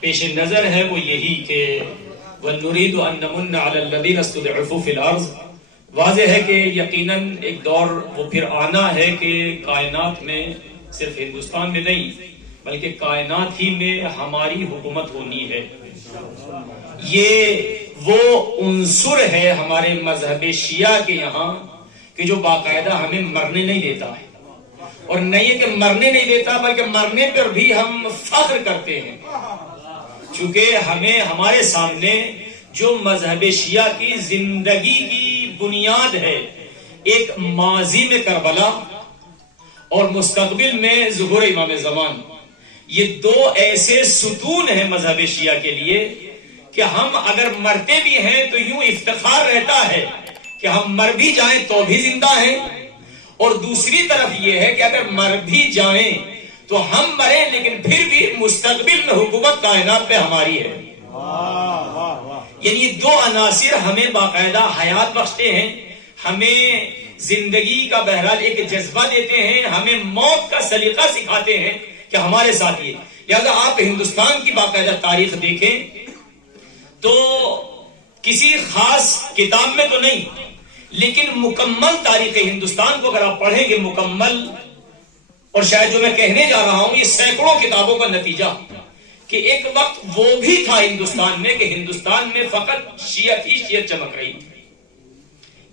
پیش نظر ہے وہ یہی کہ وَنُرِيدُ أَن نَمُنَّ عَلَى الَّذِينَ اسْتُضْعِفُوا فِي الْأَرْضِ، واضح ہے کہ یقیناً ایک دور وہ پھر آنا ہے کہ کائنات میں صرف ہندوستان میں نہیں بلکہ کائنات ہی میں ہماری حکومت ہونی ہے۔ یہ وہ عنصر ہے ہمارے مذہب شیعہ کے یہاں کہ جو باقاعدہ ہمیں مرنے نہیں دیتا ہے، اور نہیں کہ مرنے نہیں دیتا بلکہ مرنے پر بھی ہم فخر کرتے ہیں، چونکہ ہمیں ہمارے سامنے جو مذہب شیعہ کی زندگی کی بنیاد ہے، ایک ماضی میں کربلا اور مستقبل میں ظہور امام زمان، یہ دو ایسے ستون ہیں مذہب شیعہ کے لیے کہ ہم اگر مرتے بھی ہیں تو یوں افتخار رہتا ہے کہ ہم مر بھی جائیں تو بھی زندہ ہیں، اور دوسری طرف یہ ہے کہ اگر مر بھی جائیں تو ہم مریں لیکن پھر بھی مستقبل میں حکومت کائنات پہ ہماری ہے۔ یعنی دو عناصر ہمیں باقاعدہ حیات بخشتے ہیں، ہمیں زندگی کا بہرحال ایک جذبہ دیتے ہیں، ہمیں موت کا سلیقہ سکھاتے ہیں کہ ہمارے ساتھ یہ۔ لہذا آپ ہندوستان کی باقاعدہ تاریخ دیکھیں تو کسی خاص کتاب میں تو نہیں لیکن مکمل تاریخ ہندوستان کو اگر آپ پڑھیں گے مکمل، اور شاید جو میں کہنے جا رہا ہوں یہ سینکڑوں کتابوں کا نتیجہ کہ ایک وقت وہ بھی تھا ہندوستان میں کہ ہندوستان میں فقط شیعت ہی شیعت چمک رہی تھی۔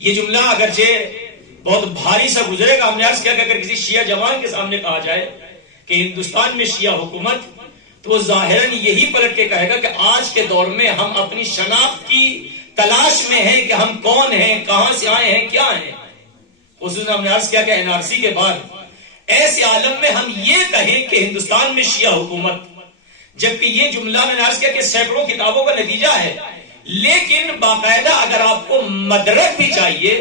یہ جملہ اگرچہ بہت بھاری سا گزرے گا، ہم نے عرض کیا کہ اگر کسی شیعہ جوان کے سامنے کہا جائے کہ ہندوستان میں شیعہ حکومت، تو وہ ظاہراً یہی پلٹ کے کہے گا کہ آج کے دور میں ہم اپنی شناخت کی تلاش میں ہیں کہ ہم کون ہیں، کہاں سے آئے ہیں، کیا ہیں۔ خصوصاً ہم نے عرض کیا کہ NRC کے بعد ایسے عالم میں ہم یہ کہیں کہ ہندوستان میں شیعہ حکومت، جبکہ یہ جملہ میں نے عرض کیا کہ سینکڑوں کتابوں کا نتیجہ ہے، لیکن باقاعدہ اگر آپ کو مدرک بھی چاہیے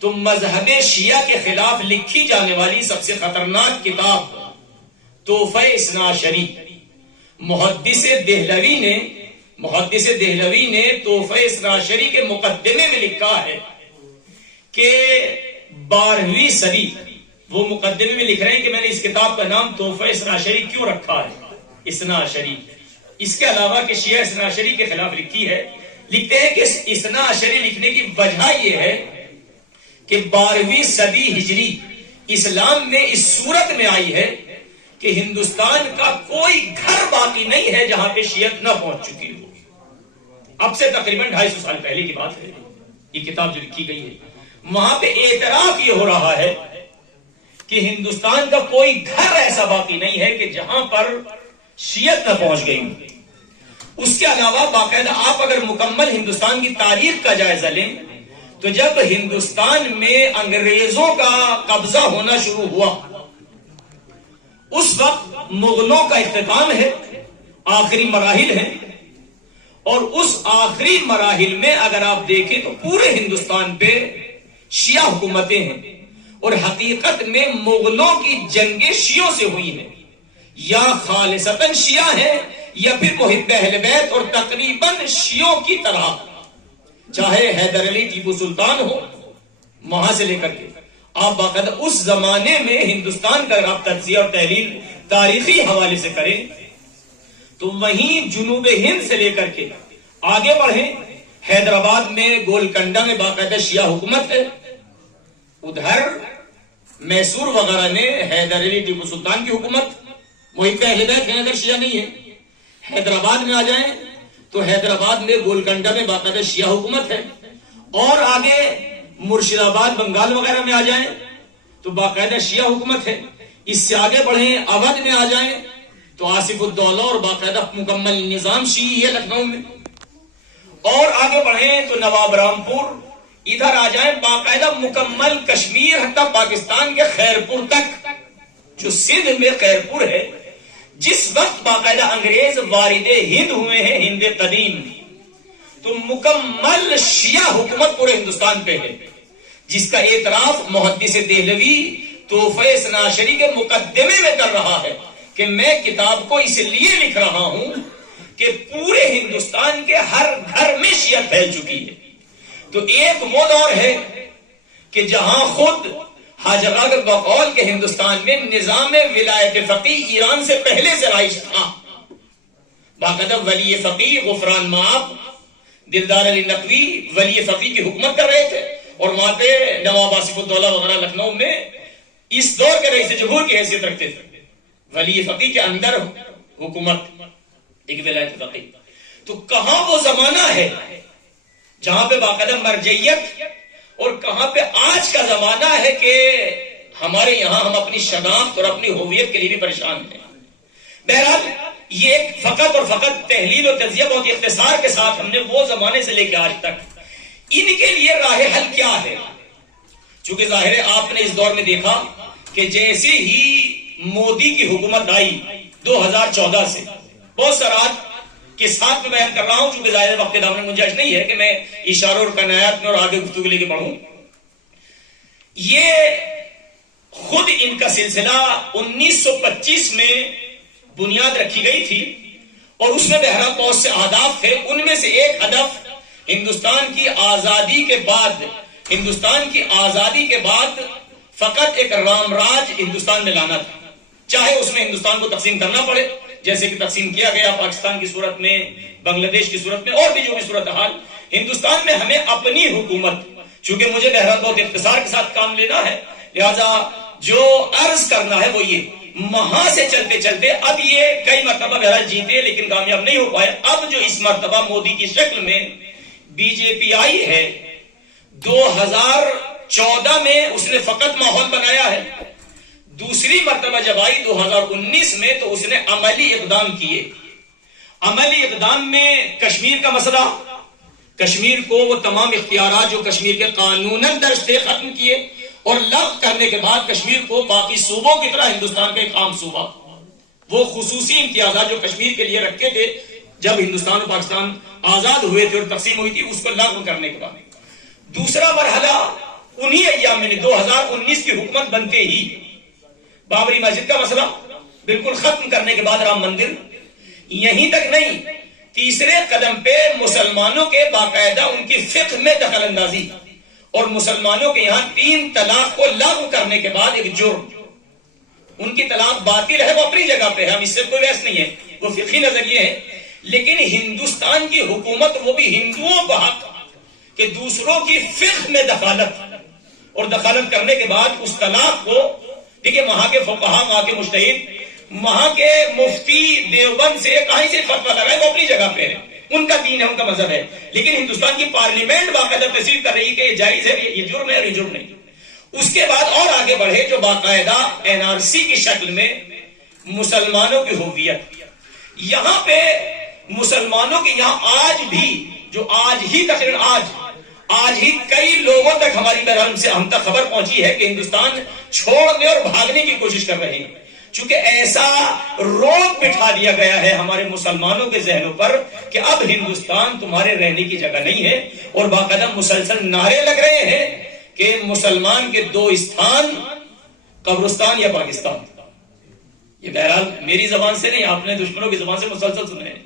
تو مذہب شیعہ کے خلاف لکھی جانے والی سب سے خطرناک کتاب تحفہ اثنا عشری، محدث دہلوی نے تحفہ اثنا عشری کے مقدمے میں لکھا ہے کہ 12ویں صدی، وہ مقدمے میں لکھ رہے ہیں کہ میں نے اس کتاب کا نام تحفہ اثنا عشری کیوں رکھا ہے، اثنا عشری، اس کے علاوہ کہ شیعہ اثنا عشری کے خلاف لکھی ہے، لکھتے ہیں کہ اثنا عشری لکھنے کی وجہ یہ ہے کہ 12ویں صدی ہجری اسلام میں اس صورت میں آئی ہے کہ ہندوستان کا کوئی گھر باقی نہیں ہے جہاں پہ شیعت نہ پہنچ چکی ہو۔ اب سے تقریباً 250 سال پہلے کی بات ہے یہ کتاب جو لکھی گئی ہے، وہاں پہ اعتراف یہ ہو رہا ہے کہ ہندوستان کا کوئی گھر ایسا باقی نہیں ہے کہ جہاں پر شیعت نہ پہنچ گئی۔ اس کے علاوہ باقاعدہ آپ اگر مکمل ہندوستان کی تاریخ کا جائزہ لیں تو جب ہندوستان میں انگریزوں کا قبضہ ہونا شروع ہوا اس وقت مغلوں کا اختتام ہے، آخری مراحل ہیں، اور اس آخری مراحل میں اگر آپ دیکھیں تو پورے ہندوستان پہ شیعہ حکومتیں ہیں، اور حقیقت میں مغلوں کی جنگیں شیعوں سے ہوئی ہیں، یا خالصتاً شیعہ ہیں یا پھر محب اہل بیت، اور تقریباً شیعوں کی طرح، چاہے حیدر علی ٹیپو سلطان ہو وہاں سے لے کر کے آپ باقاعدہ اس زمانے میں ہندوستان کا آپ تجزیہ اور تحلیل تاریخی حوالے سے کریں تو وہیں جنوب ہند سے لے کر کے آگے بڑھیں، حیدرآباد میں گولکنڈا میں باقاعدہ شیعہ حکومت ہے، ادھر میسور وغیرہ نے حیدر علی ٹیپو سلطان کی حکومت، محب اہل بیت ہیں اگر شیعہ نہیں ہے۔ حیدرآباد میں آ جائیں تو حیدرآباد میں گولکنڈا میں باقاعدہ شیعہ حکومت ہے، اور آگے مرشد آباد بنگال وغیرہ میں آ جائیں تو باقاعدہ شیعہ حکومت ہے۔ اس سے آگے بڑھیں اودھ میں آ جائیں تو آصف الدولہ اور باقاعدہ مکمل نظام شیعی ہے لکھنؤ میں، اور آگے بڑھیں تو نواب رامپور، ادھر آ جائیں باقاعدہ مکمل کشمیر حتی پاکستان کے خیرپور تک، جو سندھ میں خیرپور ہے، جس وقت باقاعدہ انگریز وارد ہند ہوئے ہیں، ہند قدیم، تو مکمل شیعہ حکومت پورے ہندوستان پہ ہے، جس کا اعتراف محدث دہلوی تحفہ اثنا عشری کے مقدمے میں کر رہا ہے کہ میں کتاب کو اس لیے لکھ رہا ہوں کہ پورے ہندوستان کے ہر گھر میں شیعت پھیل چکی ہے۔ تو ایک وہ دور ہے کہ جہاں خود حاج آغا کے بقول کے ہندوستان میں نظام ولایت فقیہ ایران سے پہلے سے رائج تھا، باقاعدہ ولی فقی غفران مآب دلدار علی نقوی ولی فقی کی حکومت کر رہے تھے، اور وہاں پہ نواب آصف الدولہ وغیرہ لکھنؤ میں اس دور کے رئیس جمہور کی حیثیت رکھتے تھے، ولی فقی کے اندر حکومت ایک ولایت فقی. تو کہاں وہ زمانہ ہے جہاں پہ باقاعدہ مرجعیت، اور کہاں پہ آج کا زمانہ ہے کہ ہمارے یہاں ہم اپنی شناخت اور اپنی ہویت کے لیے بھی پریشان ہیں. بہرحال یہ ایک فقط اور فقط تحلیل اور تجزیہ بہت اختصار کے ساتھ ہم نے وہ زمانے سے لے کے آج تک ان کے لیے راہ حل کیا ہے. چونکہ ظاہر ہے آپ نے اس دور میں دیکھا کہ جیسے ہی مودی کی حکومت آئی 2014 سے، بہت سرات کے ساتھ میں بیان کر رہا ہوں چونکہ ظاہر وقت دامن میں گنجائش نہیں ہے کہ میں اشاروں اور کنایات میں اور آگے گفتگو لے کے بڑھوں. یہ خود ان کا سلسلہ 1925 میں بنیاد رکھی گئی تھی، اور اس میں بہرحال بہت سے اہداف تھے. ان میں سے ایک ہدف ہندوستان کی آزادی کے بعد فقط ایک رام راج ہندوستان میں لانا تھا، چاہے اس میں ہندوستان کو تقسیم کرنا پڑے جیسے کہ تقسیم کیا گیا پاکستان کی صورت میں، بنگلہ دیش کی صورت میں، اور بھی جو بھی صورتحال. ہندوستان میں ہمیں اپنی حکومت، چونکہ مجھے بہرحال بہت اختصار کے ساتھ کام لینا ہے، لہذا جو عرض کرنا ہے وہ یہ، وہاں سے چلتے چلتے اب یہ کئی مرتبہ بہرحال جیتے لیکن کامیاب نہیں ہو پائے. اب جو اس مرتبہ مودی کی شکل میں بی جے پی آئی ہے، 2014 میں اس نے فقط ماحول بنایا ہے، دوسری مرتبہ جب آئی 2019 میں تو اس نے عملی اقدام کیے. عملی اقدام میں کشمیر کا مسئلہ، کشمیر کو وہ تمام اختیارات جو کشمیر کے قانوناً درج تھے ختم کیے، اور لغو کرنے کے بعد کشمیر کو باقی صوبوں کی طرح ہندوستان کا ایک عام صوبہ، وہ خصوصی امتیازات جو کشمیر کے لیے رکھے تھے جب ہندوستان اور پاکستان آزاد ہوئے تھے اور تقسیم ہوئی تھی، اس کو لغو کرنے کے بعد دوسرا مرحلہ انہی ایام میں 2019 کی حکومت بنتے ہی بابری مسجد کا مسئلہ بالکل ختم کرنے کے بعد رام مندر. یہیں تک نہیں، تیسرے قدم پہ مسلمانوں کے باقاعدہ ان کی فقہ میں دخل اندازی، اور مسلمانوں کے یہاں 3 طلاق کو لاگو کرنے کے بعد ایک جرم، ان کی طلاق باطل ہے وہ اپنی جگہ پہ ہے، ہم اس سے کوئی بحث نہیں ہے، وہ فقہی نظریے ہے، لیکن ہندوستان کی حکومت وہ بھی ہندوؤں کا حق کہ دوسروں کی فقہ میں دخالت، اور دخالت کرنے کے بعد اس طلاق کو، دیکھیں وہاں کے فقہا، وہاں کے مجتہد، وہاں کے مفتی دیوبند سے کہیں سے فتویٰ لگائے وہ اپنی جگہ پہ ہے، ان کا دین ہے، ان کا مذہب ہے، لیکن ہندوستان کی پارلیمنٹ باقاعدہ تصدیق کر رہی ہے کہ یہ جائز ہے، یہ جرم ہے اور یہ جرم نہیں. اس کے بعد اور آگے بڑھے جو باقاعدہ NRC کی شکل میں مسلمانوں کی ہویت، یہاں پہ مسلمانوں کے یہاں آج بھی جو آج ہی کئی لوگوں تک ہماری بہرحال سے ہم تک خبر پہنچی ہے کہ ہندوستان چھوڑنے اور بھاگنے کی کوشش کر رہے ہیں، چونکہ ایسا روب بٹھا دیا گیا ہے ہمارے مسلمانوں کے ذہنوں پر کہ اب ہندوستان تمہارے رہنے کی جگہ نہیں ہے، اور باقاعدہ مسلسل نعرے لگ رہے ہیں کہ مسلمان کے 2 استھان، قبرستان یا پاکستان. یہ بہرحال میری زبان سے نہیں، آپ نے دشمنوں کی زبان سے مسلسل سنے ہیں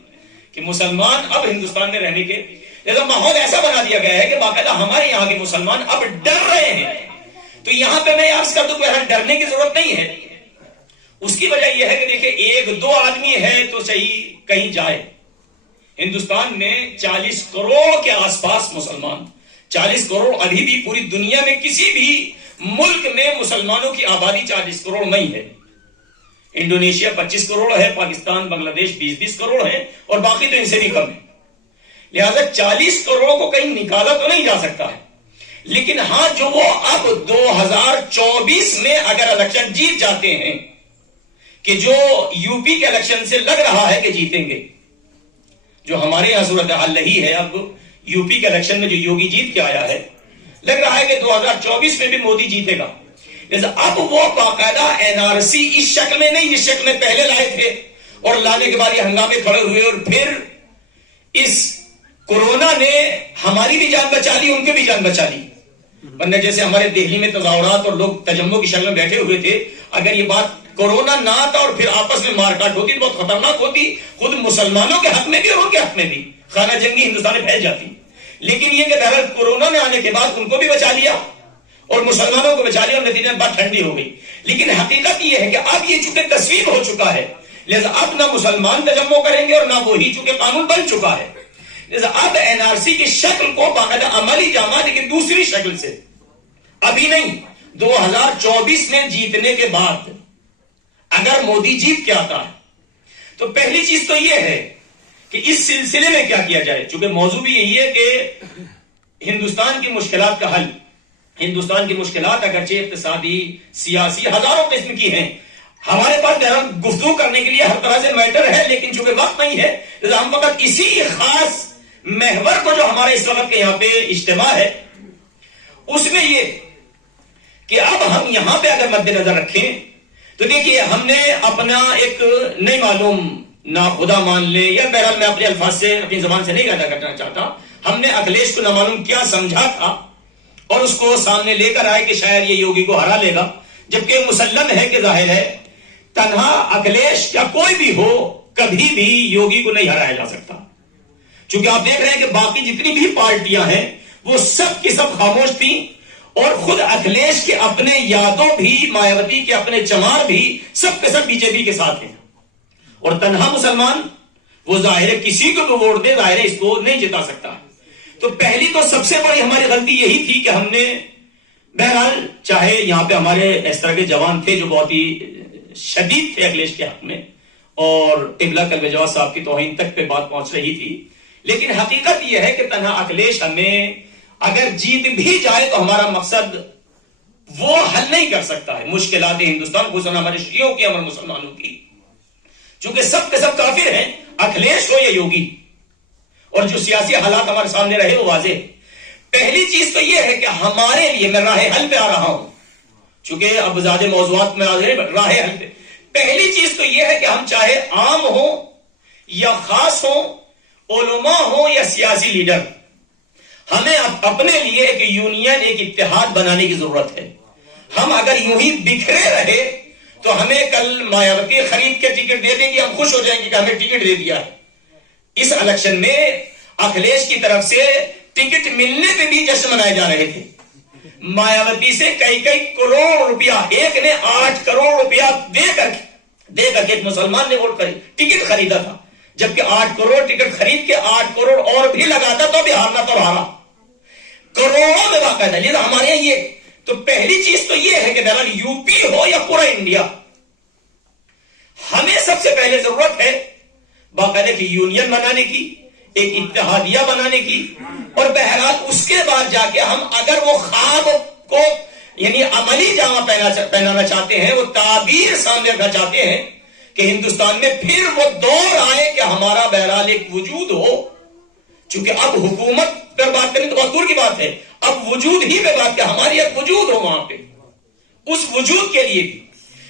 کہ مسلمان اب ہندوستان میں رہنے کے لہذا ماحول ایسا بنا دیا گیا ہے کہ باقاعدہ ہمارے یہاں کے مسلمان اب ڈر رہے ہیں. تو یہاں پہ میں عرض کر دوں کہ ڈرنے کی ضرورت نہیں ہے. اس کی وجہ یہ ہے کہ دیکھیں 1-2 آدمی ہے تو صحیح کہیں جائے، ہندوستان میں 40 کروڑ کے آس پاس مسلمان، 40 کروڑ ابھی بھی پوری دنیا میں کسی بھی ملک میں مسلمانوں کی آبادی 40 کروڑ نہیں ہے. انڈونیشیا 25 کروڑ ہے، پاکستان بنگلہ دیش 20 کروڑ ہے، اور باقی تو ان سے بھی کم ہے. لہذا 40 کروڑ کو کہیں نکالا تو نہیں جا سکتا ہے، لیکن ہاں جو وہ اب 2024 میں اگر الیکشن جیت جاتے ہیں، کہ جو یو پی کے الیکشن سے لگ رہا ہے کہ جیتیں گے، جو ہمارے یہاں صورتحال رہی ہے، اب یو پی کے الیکشن میں جو یوگی جیت کے آیا ہے، لگ رہا ہے کہ 2024 میں بھی مودی جیتے گا. اب وہ باقاعدہ NRC اس شکل میں نہیں، اس شکل میں پہلے لائے تھے، اور لانے کے بعد یہ ہنگامے کھڑے ہوئے، اور پھر اس کورونا نے ہماری بھی جان بچا لی، ان کی بھی جان بچا لی. ورنہ جیسے ہمارے دہلی میں تظاہرات اور لوگ تجمع کی شکل میں بیٹھے ہوئے تھے، اگر یہ بات کورونا نہ آتا اور پھر آپس میں مار کاٹ ہوتی تو بہت خطرناک ہوتی، خود مسلمانوں کے حق میں بھی اور ان کے حق میں بھی خانہ جنگی ہندوستان میں پھیل جاتی. لیکن یہ کہ بہرحال کورونا نے آنے کے بعد ان کو بھی بچا لیا اور مسلمانوں کو بچا لیا، اور نتیجے میں بات ٹھنڈی ہو گئی. لیکن حقیقت یہ ہے کہ اب یہ چونکہ تصویر ہو چکا ہے لہذا اب نہ مسلمان تجمع کریں گے اور نہ وہی، چونکہ قانون بن چکا ہے. لہذا اب این آر سی کی شکل کو باقاعدہ عملی جامہ لیکن دوسری شکل سے، ابھی نہیں، 2024 میں جیتنے کے بعد اگر مودی جیت کے آتا ہے تو پہلی چیز تو یہ ہے کہ اس سلسلے میں کیا کیا جائے. چونکہ موضوع بھی یہی ہے کہ ہندوستان کی مشکلات کا حل، ہندوستان کی مشکلات اگرچہ اقتصادی، سیاسی، ہزاروں قسم کی ہیں، ہمارے پاس گفتگو کرنے کے لیے ہر طرح سے میٹر ہے، لیکن چونکہ وقت نہیں ہے لہذا ہم فقط اسی خاص محور کو جو ہمارے اس وقت کے یہاں پہ اجتماع ہے اس میں یہ کہ اب ہم یہاں پہ اگر مد نظر رکھیں تو دیکھیے ہم نے اپنا ایک نہیں معلوم نہ خدا مان لے یا بہرحال میں اپنے الفاظ سے اپنی زبان سے نہیں ادا کرنا چاہتا، ہم نے اکھلیش کو نہ معلوم کیا سمجھا تھا اور اس کو سامنے لے کر آئے کہ شاید یہ یوگی کو ہرا لے گا، جبکہ مسلم ہے کہ ظاہر ہے تنہا اکھلیش یا کوئی بھی ہو کبھی بھی یوگی کو نہیں ہرایا جا سکتا. چونکہ آپ دیکھ رہے ہیں کہ باقی جتنی بھی پارٹیاں ہیں وہ سب کی سب خاموش تھیں اور خود اکھلیش کے اپنے یادوں بھی، مایاوتی کے اپنے چمار بھی سب کے سب بی جے پی کے ساتھ ہیں، اور تنہا مسلمان وہ ظاہر ہے کسی کو بھی ووٹ دے ظاہر ہے اس کو نہیں جتا سکتا. تو پہلی تو سب سے بڑی ہماری غلطی یہی تھی کہ ہم نے بہرحال چاہے یہاں پہ ہمارے اس طرح کے جوان تھے جو بہت ہی شدید تھے اکھلیش کے حق میں اور قبلہ کلب جواز صاحب کی توہین تک پہ بات پہنچ رہی تھی، لیکن حقیقت یہ ہے کہ تنہا اکھلیش ہمیں اگر جیت بھی جائے تو ہمارا مقصد وہ حل نہیں کر سکتا ہے مشکلات ہندوستان، خصوصاً ہمارے شیعوں کی، ہمارے مسلمانوں کی، چونکہ سب کے سب کافر ہیں، اکھلیش ہو یا یوگی، اور جو سیاسی حالات ہمارے سامنے رہے وہ واضح. پہلی چیز تو یہ ہے کہ ہمارے لیے میں راہ حل پہ آ رہا ہوں، چونکہ اب زیادہ موضوعات میں آ رہے راہ حل پہ. پہلی چیز تو یہ ہے کہ ہم چاہے عام ہوں یا خاص ہوں، علماء ہوں یا سیاسی لیڈر، ہمیں اپنے لیے ایک یونین، ایک اتحاد بنانے کی ضرورت ہے. ہم اگر یوں ہی بکھرے رہے تو ہمیں کل مایاوتی خرید کے ٹکٹ دے دیں گے، ہم خوش ہو جائیں گے کہ ہمیں ٹکٹ دے دیا ہے. اس الیکشن میں اکھلیش کی طرف سے ٹکٹ ملنے پہ بھی جشن منائے جا رہے تھے. مایاوتی سے کئی کروڑ روپیہ، ایک نے 8 کروڑ روپیہ دے کر کے ایک مسلمان نے ووٹ ٹکٹ خریدا تھا، جبکہ 8 کروڑ ٹکٹ خرید کے 8 کروڑ اور بھی لگاتا تو بھی ہارنا تو ہارا، کروڑوں میں باقاعدہ. لیکن ہمارے یہاں یہ تو پہلی چیز تو یہ ہے کہ بہرحال یو پی ہو یا پورا انڈیا، ہمیں سب سے پہلے ضرورت ہے باقاعدہ کی یونین بنانے کی، ایک اتحادیہ بنانے کی، اور بہرحال اس کے بعد جا کے ہم اگر وہ خواب کو یعنی عملی جامہ پہنانا چاہتے ہیں، وہ تعبیر سامنے رکھنا چاہتے ہیں کہ ہندوستان میں پھر وہ دور آئے کہ ہمارا بہرحال ایک وجود ہو. چونکہ اب حکومت پر بات کریں تو بہت دور کی بات ہے، اب وجود ہی پہ بات کہ ہماری ایک وجود ہو وہاں پہ. اس وجود کے لیے بھی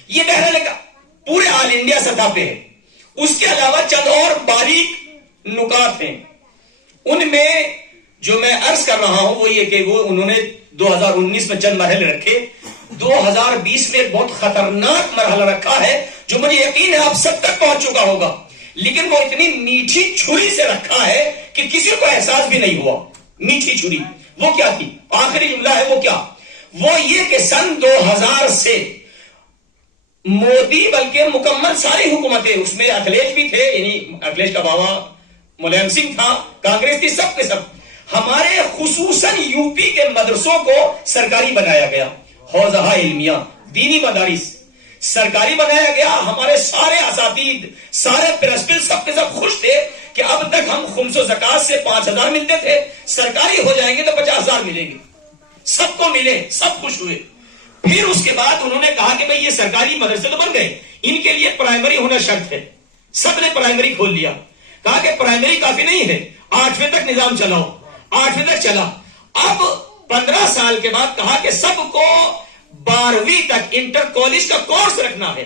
یہ بہرحال پورے آل انڈیا سطح پہ ہے. اس کے علاوہ چند اور باریک نکات ہیں، ان میں جو میں عرض کر رہا ہوں وہ یہ کہ وہ انہوں نے 2019 میں چند مرحلے رکھے، 2020 میں ایک بہت خطرناک مرحلہ رکھا ہے جو مجھے یقین ہے آپ سب تک پہنچ چکا ہوگا، لیکن وہ اتنی میٹھی چھری سے رکھا ہے کہ کسی کو احساس بھی نہیں ہوا. میٹھی چھری وہ کیا تھی؟ آخری جملہ ہے وہ کیا؟ وہ یہ کہ سن 2000 سے مودی بلکہ مکمل ساری حکومتیں، اس میں اکھلیش بھی تھے، یعنی اکھلیش کا بابا ملائم سنگھ تھا، کانگریس تھی، سب کے سب ہمارے خصوصاً یو پی کے مدرسوں کو سرکاری بنایا گیا، حوزہ علمیہ، دینی مدارس سرکاری بنایا گیا. ہمارے سارے اساتید، سارے پرنسپل سب کے سب خوش تھے کہ اب تک ہم خمس و زکات سے 5000 ملتے تھے، سرکاری ہو جائیں گے تو 50,000 ملیں گے. سب کو ملے، سب خوش ہوئے. پھر اس کے بعد انہوں نے کہا کہ بھئی یہ سرکاری مدرسے تو بن گئے، ان کے لیے پرائمری ہونا شرط ہے. سب نے پرائمری کھول لیا، کہا کہ پرائمری کافی نہیں ہے، 8ویں تک نظام چلاؤ. 8ویں تک چلا. اب 15 سال کے بعد کہا کہ سب کو 12ویں تک انٹر کالج کا کورس رکھنا ہے.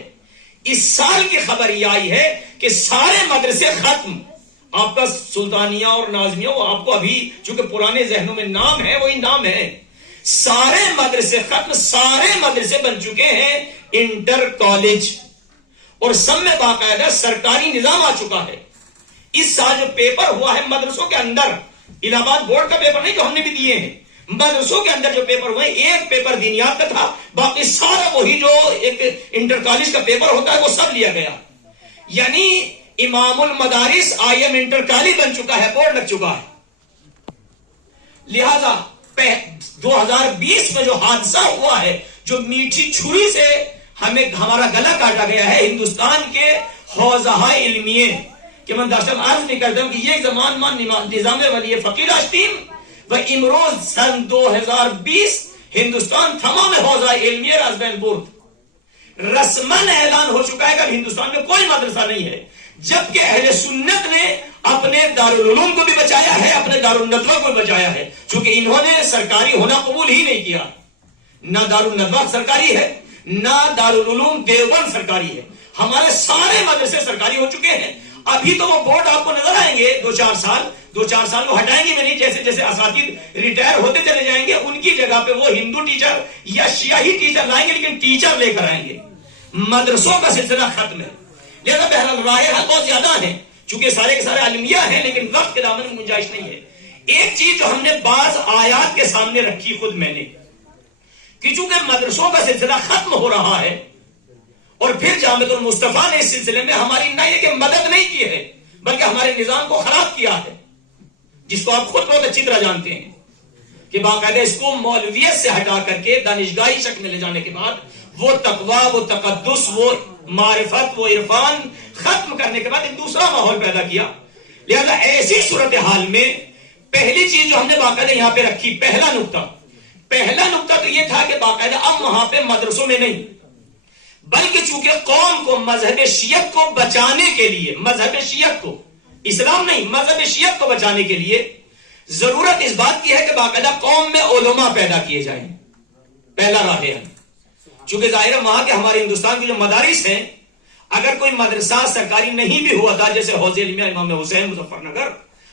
اس سال کی خبر یہ آئی ہے کہ سارے مدرسے ختم. آپ کا سلطانیہ اور نازمیہ وہ آپ کو ابھی چونکہ پرانے ذہنوں میں نام ہے وہی نام ہے، سارے مدرسے ختم، سارے مدرسے بن چکے ہیں انٹر کالج، اور سب میں باقاعدہ سرکاری نظام آ چکا ہے. اس سال جو پیپر ہوا ہے مدرسوں کے اندر، الہ آباد بورڈ کا پیپر نہیں جو ہم نے بھی دیے ہیں، مدرسوں کے اندر جو پیپر ہوئے، ایک پیپر دینیات کا تھا، باقی سارا وہی جو ایک انٹر کالج کا پیپر ہوتا ہے وہ سب لیا گیا. یعنی امام المدارس IM انٹر کالج بن چکا ہے، بورڈ لگ چکا ہے. لہذا 2020 میں جو حادثہ ہوا ہے، جو میٹھی چھری سے ہمارا گلا کاٹا گیا ہے ہندوستان کے حوزہ علمیے، کہ من داشتم عرض نہیں کرتا ہوں کہ یہ زمان من نظام ولی فقیر آشتیم و امروز سن 2020 ہندوستان تمام حوزہ علمیہ رازبین برد رسمن اعلان ہو چکا ہے کہ ہندوستان میں کوئی مدرسہ نہیں ہے، جبکہ اہل سنت نے اپنے دارالعلوم کو بھی بچایا ہے، اپنے دارالندوہ کو بھی بچایا ہے، چونکہ انہوں نے سرکاری ہونا قبول ہی نہیں کیا. نہ دارالندوہ سرکاری ہے، نہ دارالعلوم دیوبند سرکاری ہے. ہمارے سارے مدرسے سرکاری ہو چکے ہیں. ابھی تو وہ بورڈ آپ کو نظر آئیں گے 2-4 سال وہ ہٹائیں گے بھی نہیں. جیسے جیسے اساتذہ ریٹائر ہوتے چلے جائیں گے، ان کی جگہ پہ وہ ہندو ٹیچر یا شیعی ٹیچر لائیں گے، لیکن ٹیچر لے کر آئیں گے. مدرسوں کا سلسلہ ختم ہے. لہذا بہرحال راہ حل بہت زیادہ ہے، چونکہ سارے کے سارے علمیہ ہیں، لیکن وقت کے دامن میں گنجائش نہیں ہے. ایک چیز جو ہم نے بعض آیات کے سامنے رکھی خود میں نے، کہ چونکہ مدرسوں کا سلسلہ ختم ہو رہا ہے، اور پھر جامعۃ المصطفیٰ نے اس سلسلے میں ہماری نہ یہ کہ مدد نہیں کی ہے، بلکہ ہمارے نظام کو خراب کیا ہے، جس کو آپ خود بہت اچھی طرح جانتے ہیں کہ باقاعدہ اس کو مولویت سے ہٹا کر کے دانشگاہی شکل میں لے جانے کے بعد وہ تقوی، وہ تقدس، وہ معرفت، وہ عرفان ختم کرنے کے بعد ایک دوسرا ماحول پیدا کیا. لہذا ایسی صورتحال میں پہلی چیز جو ہم نے باقاعدہ یہاں پہ رکھی، پہلا نقطہ تو یہ تھا کہ باقاعدہ اب وہاں پہ مدرسوں میں نہیں، بلکہ چونکہ قوم کو مذہب شیعت کو بچانے کے لیے، مذہب شیعت کو، اسلام نہیں، مذہب شیعت کو بچانے کے لیے ضرورت اس بات کی ہے کہ باقاعدہ قوم میں علماء پیدا کیے جائیں. پہلا راہ ہے، چونکہ ظاہر ہے وہاں کے ہمارے ہندوستان کے جو مدارس ہیں، اگر کوئی مدرسہ سرکاری نہیں بھی ہوا تھا، جیسے حوزہ علمیہ امام حسین مظفر نگر،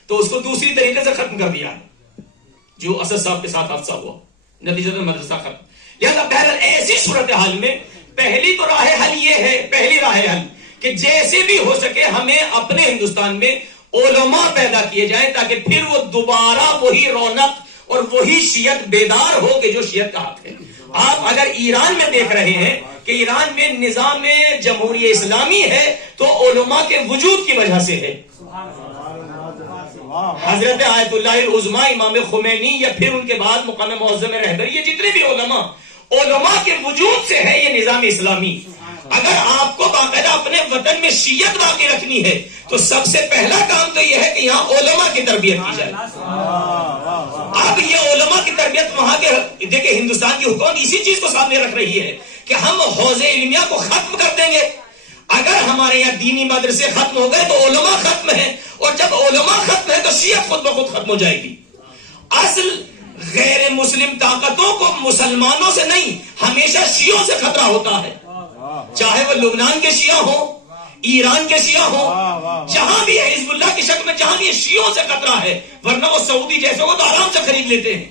تو اس کو دوسری طریقے سے ختم کر دیا ہے، جو اسد صاحب کے ساتھ حادثہ ہوا، نتیجہ مدرسہ ختم. لہذا بہرحال ایسی صورتحال میں پہلی تو راہ حل یہ ہے، پہلی راہ حل کہ جیسے بھی ہو سکے ہمیں اپنے ہندوستان میں علماء پیدا کیے جائیں، تاکہ پھر وہ دوبارہ وہی رونق اور وہی شیعت بیدار ہو کہ جو شیعت کا حق ہے. آپ اگر ایران میں دیکھ رہے ہیں کہ ایران میں نظام جمہوریہ اسلامی ہے تو علماء کے وجود کی وجہ سے ہے. حضرت آیت اللہ العظمیٰ امام خمینی یا پھر ان کے بعد مقام معظم رہبری، یہ جتنے بھی علماء کے وجود سے ہے یہ نظام اسلامی. اگر آپ کو باقاعدہ اپنے وطن میں شیعت باقی رکھنی ہے تو سب سے پہلا کام تو یہ ہے کہ یہاں علماء کی تربیت کی جائے. اب یہ علماء کی تربیت وہاں کے دیکھیں، ہندوستان کی حکومت اسی چیز کو سامنے رکھ رہی ہے کہ ہم حوزہ علمیہ کو ختم کر دیں گے. اگر ہمارے یہاں دینی مدرسے ختم ہو گئے تو علماء ختم ہیں، اور جب علماء ختم ہے تو شیعت خود بخود ختم ہو جائے گی. اصل غیر مسلم طاقتوں کو مسلمانوں سے نہیں، ہمیشہ شیعوں سے خطرہ ہوتا ہے، چاہے وہ لبنان کے شیعہ ہوں، ایران کے شیعہ ہوں، جہاں بھی حزب اللہ کی شکل میں جہاں بھی شیعوں سے خطرہ ہے، ورنہ وہ سعودی جیسے وہ تو آرام سے خرید لیتے ہیں.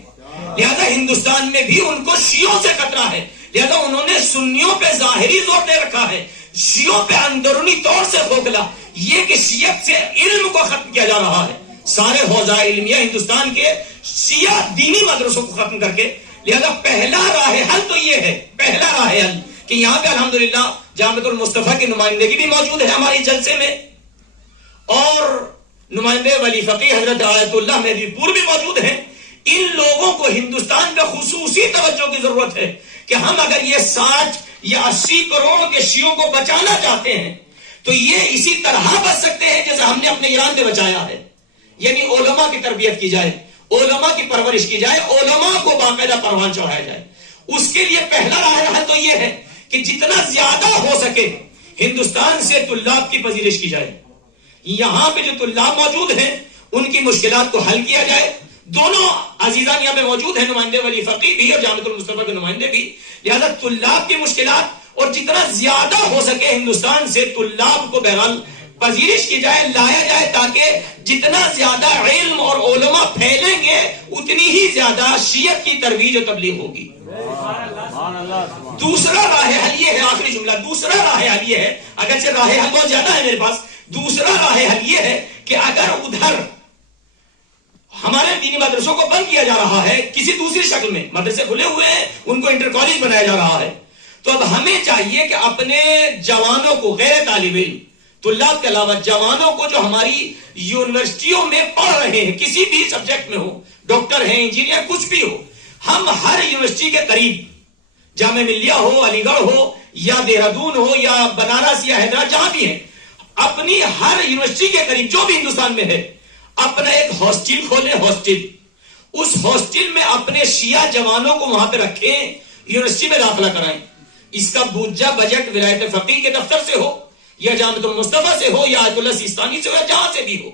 لہذا ہندوستان میں بھی ان کو شیعوں سے خطرہ ہے، لہذا انہوں نے سنیوں پہ ظاہری زور دے رکھا ہے، شیعوں پہ اندرونی طور سے کھوکھلا، یہ کہ شیعت سے علم کو ختم کیا جا رہا ہے. سارے حوزہ علمیہ ہندوستان کے شیعہ دینی مدرسوں کو ختم کر کے. لہذا پہلا راہ حل تو یہ ہے، پہلا راہ حل کہ یہاں پہ الحمدللہ جامعۃ المصطفیٰ کی نمائندگی بھی موجود ہے ہماری جلسے میں، اور نمائندے ولی فقیہ حضرت آیت اللہ مہدی پور بھی موجود ہیں. ان لوگوں کو ہندوستان میں خصوصی توجہ کی ضرورت ہے کہ ہم اگر یہ 60 یا 80 کروڑ کے شیعوں کو بچانا چاہتے ہیں تو یہ اسی طرح بچ سکتے ہیں جیسے ہم نے اپنے ایران میں بچایا ہے. یعنی علماء کی تربیت کی جائے، علماء کی پرورش کی جائے، علماء کو باقاعدہ پروان چڑھایا جائے. اس کے لیے پہلا راہ تو یہ ہے کہ جتنا زیادہ ہو سکے ہندوستان سے طلاب کی پذیرش کی جائے. یہاں پہ جو طلاب موجود ہیں ان کی مشکلات کو حل کیا جائے. دونوں عزیزان یہاں پہ موجود ہیں، نمائندے ولی فقیہ بھی اور جامعۃ المصطفیٰ کے نمائندے بھی. لہذا طلاب کی مشکلات اور جتنا زیادہ ہو سکے ہندوستان سے طلاب کو بہرحال پذیرش کی جائے، لایا جائے، تاکہ جتنا زیادہ علم اور علماء پھیلیں گے اتنی ہی زیادہ شیعت کی ترویج و تبلیغ ہوگی. دوسرا راہ حل یہ ہے، آخری جملہ، دوسرا راہ حل یہ ہے، اگرچہ راہ حل بہت زیادہ ہے میرے پاس، دوسرا راہ حل یہ ہے کہ اگر ادھر ہمارے دینی مدرسوں کو بند کیا جا رہا ہے کسی دوسری شکل میں، مدرسے کھلے ہوئے ہیں ان کو انٹر کالج بنایا جا رہا ہے، تو اب ہمیں چاہیے کہ اپنے جوانوں کو، غیر طالب علم طلاب کے علاوہ جوانوں کو جو ہماری یونیورسٹیوں میں پڑھ رہے ہیں کسی بھی سبجیکٹ میں ہو، ڈاکٹر ہیں، انجینئر، کچھ بھی ہو، ہم ہر یونیورسٹی کے قریب، جامعہ ملیہ ہو، علی گڑھ ہو یا دہرادون ہو یا بنارس یا حیدرآباد، جہاں بھی ہیں، اپنی ہر یونیورسٹی کے قریب جو بھی ہندوستان میں ہے اپنا ایک ہاسٹل کھولیں، ہاسٹل، اس ہاسٹل میں اپنے شیعہ جوانوں کو وہاں پہ رکھیں، یونیورسٹی میں داخلہ کرائیں. اس کا بودجہ بجٹ ولایت فقیہ کے دفتر سے ہو یا جامعۃ المصطفیٰ سے ہو یا آیت اللہ سیستانی سے ہو یا جہاں سے بھی ہو،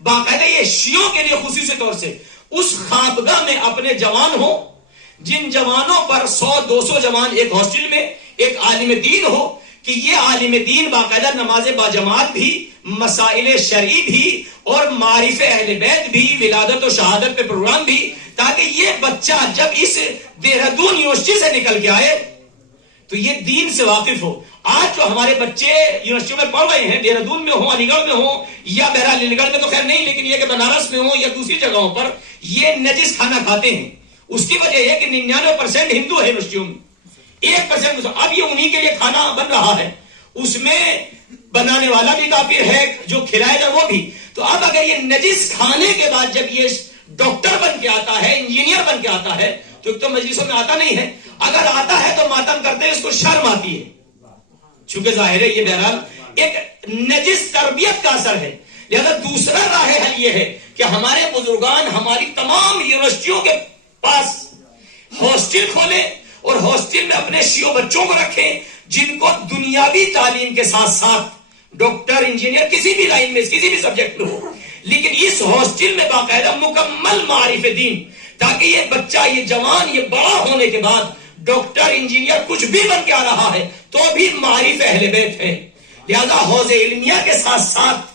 باقاعدہ یہ شیعوں کے لیے خصوصی طور سے اس خوابگاہ میں اپنے جوان ہو، جن جوانوں پر 100-200 جوان ایک ہاسٹل میں، ایک عالم دین ہو کہ یہ عالم دین باقاعدہ نماز باجماعت بھی، مسائل شرعی بھی اور معارف اہل بیت بھی، ولادت و شہادت پہ پروگرام بھی، تاکہ یہ بچہ جب اس دہرادون یونیورسٹی سے نکل کے آئے تو یہ دین سے واقف ہو. آج جو ہمارے بچے یونیورسٹیوں میں پڑھ رہے ہیں، دہرادون میں ہوں، علی گڑھ میں ہوں یا بہرحال علی گڑھ میں تو خیر نہیں، لیکن یہ کہ بنارس میں ہوں یا دوسری جگہوں پر، یہ نجس کھانا کھاتے ہیں. اس کی وجہ یہ کہ 99% ہندو ہے یونیورسٹیوں میں، 1% اب یہ انہی کے لیے کھانا بن رہا ہے، اس میں بنانے والا بھی کافر ہے، جو کھلائے گا وہ بھی. تو اب اگر یہ نجس کھانے کے بعد جب یہ ڈاکٹر بن کے آتا ہے، انجینئر بن کے آتا ہے، تو ایک تو مجلسوں میں آتا نہیں ہے، اگر آتا ہے تو ماتم کرتے ہیں، اس کو شرم آتی ہے، چونکہ ظاہر ہے یہ بہرحال ایک نجس تربیت کا اثر ہے. لہذا دوسرا راہ حل یہ ہے کہ ہمارے بزرگان ہماری تمام یونیورسٹیوں کے پاس ہاسٹل کھولیں اور ہاسٹل میں اپنے شیعہ بچوں کو رکھیں، جن کو دنیاوی تعلیم کے ساتھ ساتھ ڈاکٹر، انجینئر، کسی بھی لائن میں، کسی بھی سبجیکٹ میں ہو، لیکن اس ہاسٹل میں باقاعدہ مکمل معارف دین، تاکہ یہ بچہ، یہ جوان، یہ بڑا ہونے کے بعد ڈاکٹر، انجینئر کچھ بھی بن کے آ رہا ہے تو بھی معارف اہل بیت ہے. لہذا حوض علمیہ کے ساتھ ساتھ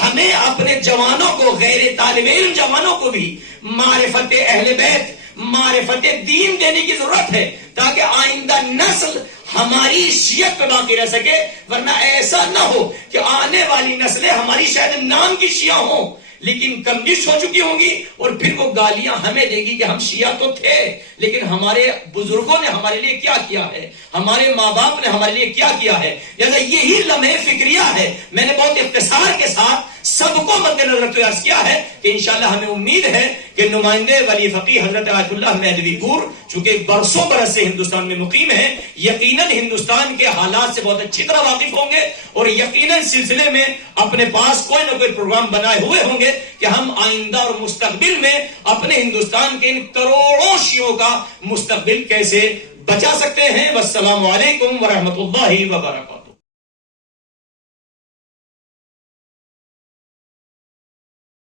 ہمیں اپنے جوانوں کو، غیر طالب علم جوانوں کو بھی معرفت اہل بیت، معرفت دین دینے کی ضرورت ہے، تاکہ آئندہ نسل ہماری شیعت پہ باقی رہ سکے. ورنہ ایسا نہ ہو کہ آنے والی نسلیں ہماری شاید نام کی شیعہ ہوں لیکن کمزور ہو چکی ہوں گی، اور پھر وہ گالیاں ہمیں دے گی کہ ہم شیعہ تو تھے لیکن ہمارے بزرگوں نے ہمارے لیے کیا کیا ہے، ہمارے ماں باپ نے ہمارے لیے کیا کیا ہے. لہذا یہی لمحے فکریہ ہے. میں نے بہت اختصار کے ساتھ سب کو مد نظر رکھتے ہوئے عرض کیا ہے کہ انشاءاللہ ہمیں امید ہے کہ نمائندے ولی فقیہ حضرت آیت اللہ مہدوی پور چونکہ برسوں برس سے ہندوستان میں مقیم ہے، یقیناً ہندوستان کے حالات سے بہت اچھی طرح واقف ہوں گے، اور یقیناً سلسلے میں اپنے پاس کوئی نہ کوئی پروگرام بنائے ہوئے ہوں گے کہ ہم آئندہ اور مستقبل میں اپنے ہندوستان کے ان کروڑوں شیعوں کا مستقبل کیسے بچا سکتے ہیں. والسلام علیکم ورحمۃ اللہ وبرکاتہ.